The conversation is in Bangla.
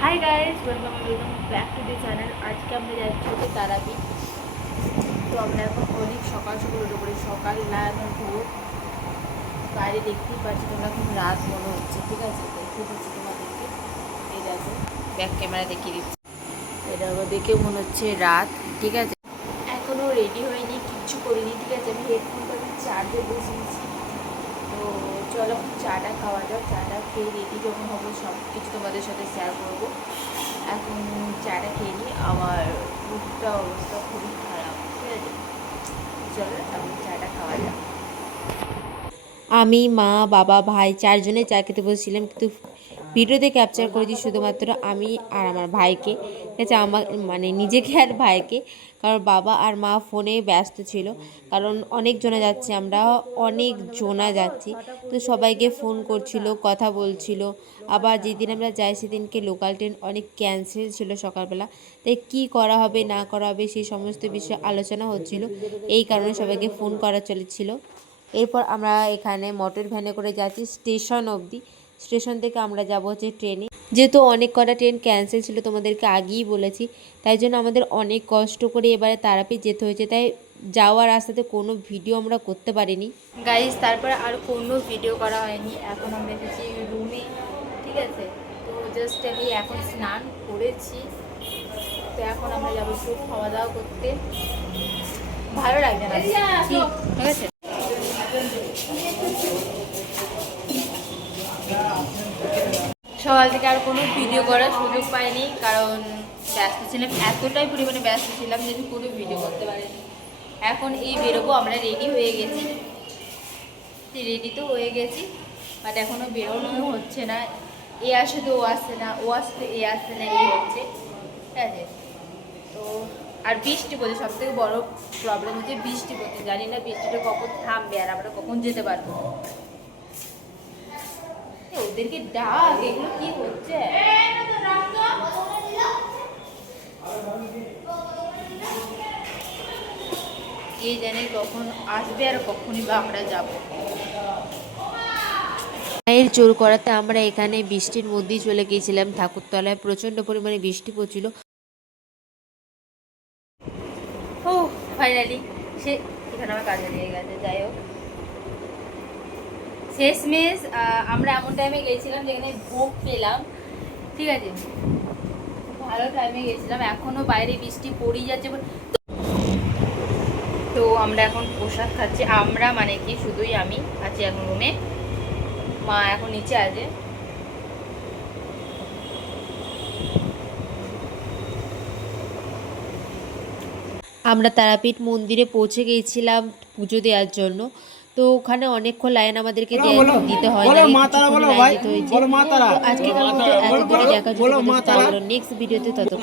Hi guys, welcome back to the channel. আজকে আমরা যাচ্ছি হচ্ছে তারাপীঠ। তো আমরা এখন অনেক সকাল সকাল উঠে পড়ি, সকাল না এখন ভোর। বাইরে দেখতেই পাচ্ছি তোমরা, এখন রাত মনে হচ্ছে। ঠিক আছে, দেখিয়ে দিচ্ছি তোমাদেরকে। এই দেখো, ব্যাক ক্যামেরা দেখিয়ে দিচ্ছি। এটা দেখে মনে হচ্ছে রাত। ঠিক আছে, এখনও রেডি হয়নি, কিচ্ছু করিনি। ঠিক আছে, আমি হেডফোনটা চার্জে বসিয়েছি। তো চলো এখন চাটা খাওয়া যাক। চাটা খেয়ে রেডি যখন হবো সব কিছু তোমাদের সাথে শেয়ার করবো। এখন চাটা খেয়ে নিই, আমার মুখটা অবস্থা খুবই খারাপ। ঠিক আছে, চলো এখন চাটা খাওয়া যাক। আমি, মা, বাবা, ভাই চারজনে চা খেতে বসেছিলাম, কিন্তু ভিডিওতে ক্যাপচার করেছি শুধুমাত্র আমি আর আমার ভাইকে। ঠিক আছে, আমার মানে নিজেকে আর ভাইকে, কারণ বাবা আর মা ফোনে ব্যস্ত ছিল। কারণ অনেক জনা যাচ্ছে, আমরা অনেক জনা যাচ্ছি, তো সবাইকে ফোন করছিল, কথা বলছিল। আবার যেদিন আমরা যাই সেদিনকে লোকাল ট্রেন অনেক ক্যান্সেল ছিল সকালবেলা, তাই কী করা হবে না করা হবে সেই সমস্ত বিষয়ে আলোচনা হচ্ছিল। এই কারণে সবাইকে ফোন করা চলেছিল। এরপর আমরা এখানে মোটর ভ্যানে করে যাচ্ছি স্টেশন অবধি। স্টেশন থেকে আমরা যাব হচ্ছে ট্রেনে। যেহেতু অনেক কটা ট্রেন ক্যান্সেল ছিল, তোমাদেরকে আগেই বলেছি, তাই জন্য আমাদের অনেক কষ্ট করে এবারে তারাপীঠ যেতে হয়েছে। তাই যাওয়ার রাস্তাতে কোনো ভিডিও আমরা করতে পারিনি গাইজ। তারপরে আর কোনো ভিডিও করা হয়নি। এখন আমরা এসেছি রুমে। ঠিক আছে, তো জাস্ট আমি এখন স্নান করেছি। তো এখন আমরা যাবো একটু খাওয়া দাওয়া করতে। ভালো লাগছে না, ঠিক আছে। সকাল থেকে আর কোনো ভিডিও করার সুযোগ পাইনি, কারণ ব্যস্ত ছিলাম, এতটাই পরিমাণে ব্যস্ত ছিলাম যে আমি কোনো ভিডিও করতে পারিনি। এখন এই বেরোবো, আমরা রেডি হয়ে গেছি। রেডি তো হয়ে গেছি, বাট এখনও বেরোনো হচ্ছে না। এ আসে তো ও আসছে না, ও আসতে এ আসছে না, এই হচ্ছে। ঠিক আছে, তো আর বৃষ্টি পড়ছে। সব থেকে বড়ো প্রবলেম হচ্ছে বৃষ্টি পড়ছে। জানি না বৃষ্টিটা কখন থামবে আর আমরা কখন যেতে পারবো। ওদেরকে ডাক, এগুলো কি হচ্ছে? কে জানে কখন আসবে আর কখনই বা আমরা যাব। মায়ের জোর করাতে আমরা এখানে বৃষ্টির মধ্যেই চলে গিয়েছিলাম ঠাকুরতলায়। প্রচণ্ড পরিমাণে বৃষ্টি পড়ছিল। ও ফাইনালি সে এখানে আমার কাজে লেগে গেছে। যাই হোক, শেষমেশ আমরা এমন টাইমে গেছিলাম যেখানে ভোগ পেলাম। ঠিক আছে, ভালো টাইমে গেছিলাম। এখনও বাইরে বৃষ্টি পড়েই যাচ্ছে। তো আমরা এখন পোশাক খাচ্ছি। আমরা মানে কি, শুধুই আমি আছি এখন রুমে, মা এখন নিচে আছে। আমরা তারাপীঠ মন্দিরে পৌঁছে গিয়েছিলাম পুজো দেওয়ার জন্য। তো ওখানে অনেকক্ষণ লাইন আমাদেরকে দিতে হয় না, কিছুক্ষণই লাইন দিতে হয়েছে। তো আজকের মতো এতটুকু দেখার জন্য তোমাদের সাথে নেক্সট ভিডিওতে, ততক্ষণ